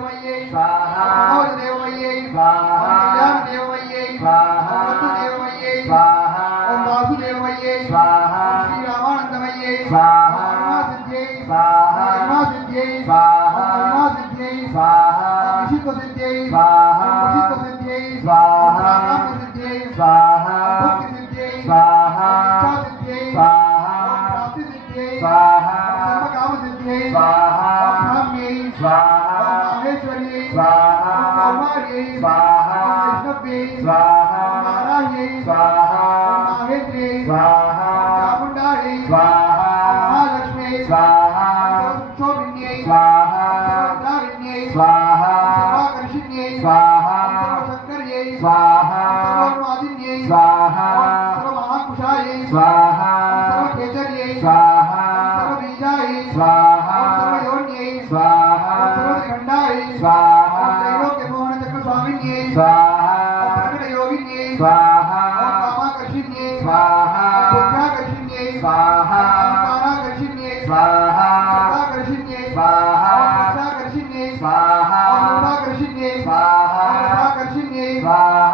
देवमय्यै स्वाहा मनोज देवमय्यै स्वाहा कल्याण देवमय्यै स्वाहा मधु देवमय्यै स्वाहा ओम वासुदेवमय्यै स्वाहा श्री रामानंदमय्यै स्वाहा महिमा सिद्ध्यै स्वाहा महिमा सिद्ध्यै स्वाहा महिमा सिद्ध्यै स्वाहा विशिष्ट सिद्ध्यै स्वाहा विशिष्ट सिद्ध्यै स्वाहा प्राणायाम सिद्ध्यै स्वाहा भक्ति सिद्ध्यै स्वाहा इच्छा सिद्ध्यै स्वाहा प्राप्ति सिद्ध्यै स्वाहा सर्वकाम सिद्ध्यै स्वाहा ब्रह्म्यै स्वाहा माहेश्वर्यै स्वाहा कौमार्यै स्वाहा वैष्णव्यै स्वाहा नारायै स्वाहा माहेन्द्र्यै स्वाहा चामुण्डायै स्वाहा महालक्ष्म्यै स्वाहा शोभिन्यै स्वाहा सर्वद्राविण्यै स्वाहा सर्वाकर्षिण्यै स्वाहा सर्वशङ्कर्यै स्वाहा सर्वोन्मादिन्यै स्वाहा सर्वमहाकुशायै स्वाहा सर्वकेचर्यै स्वाहा सर्वबीजायै स्वाहा सर्वयोन्यै स्वाहा सर्वत्रिखण्डायै स्वाहा त्रैलोक्यमोहनचक्रस्वामिन्यै स्वाहा प्रकटयोगिन्यै स्वाहा कामाकर्षिण्यै स्वाहा बुद्ध्याकर्षिण्यै स्वाहा अहङ्काराकर्षिण्यै स्वाहा चित्ताकर्षिण्यै स्वाहा स्पर्शाकर्षिण्यै स्वाहा रूपाकर्षिण्यै स्वाहा रसाकर्षिण्यै स्वाहा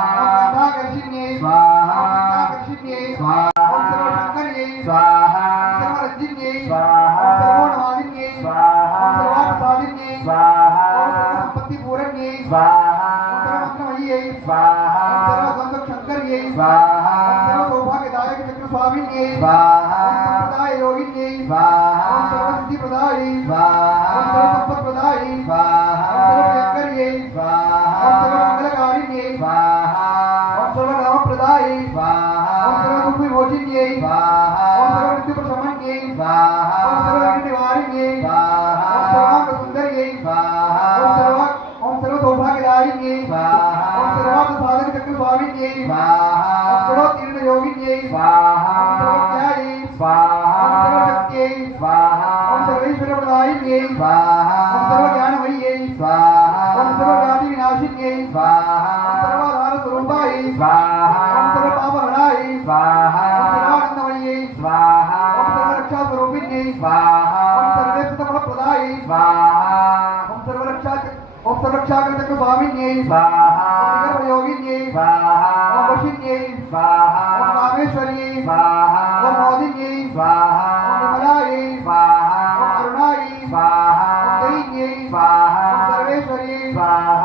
गन्धाकर्षिण्यै स्वाहा चित्ताकर्षिण्यै स्वाहा सर्वशङ्कर्यै स्वाहा सर्वरञ्जिन्यै स्वाहा सर्वोणवादिन्यै स्वाहा सर्वार्थसाधिन्यै स्वाहा सर्वसम्पत्तिपूरण्यै स्वाहा सर्वमन्त्रमय्यै स्वाहा सर्वद्वन्द्वशङ्कर्यै स्वाहा सर्वसौभाग्यदायक चक्रस्वामिन्यै स्वाहा संप्रदाययोगिन्यै स्वाहा सर्वसिद्धिप्रदायै स्वाहा सर्वसम्पत्प्रदायै स्वाहा सर्वप्रियङ्कर्यै स्वाहा सर्वमङ्गलकारिण्यै स्वाहा सर्वकामप्रदायै स्वाहा सर्वदुःखविमोचिन्यै स्वाहा सर्वमृत्युप्रशमन्यै स्वाहा सर्वविघ्ननिवारिण्यै स्वाहा सर्वाङ्गसुन्दर्यै स्वाहा सर्वसौभाग्यदायिन्यै स्वाहा सर्वार्थसाधकचक्रस्वामिन्यै स्वाहा गुणोत्तीर्णयोगिन्यै स्वाहा सर्वज्ञायै स्वाहा सर्वशक्त्यै स्वाहा सर्वैश्वर्यप्रदायिन्यै स्वाहा सर्वज्ञानमय्यै स्वाहा सर्वव्याधिविनाशिन्यै स्वाहा सर्वाधारस्वरूपायै स्वाहा सर्वपापहरायै स्वाहा सर्वानन्दमय्यै स्वाहा सर्वरक्षास्वरूपिण्यै स्वाहा सर्वेक्षितफलप्रदायै स्वाहा सर्वरक्षाकरचक्रस्वामिन्यै स्वाहा विकर्मयोगिन्यै स्वाहा वशिन्यै स्वाहा कामेश्वर्यै स्वाहा मोदिन्यै स्वाहा विमलायै स्वाहा अरुणायै स्वाहा दैन्यै स्वाहा सर्वेश्वर्यै स्वाहा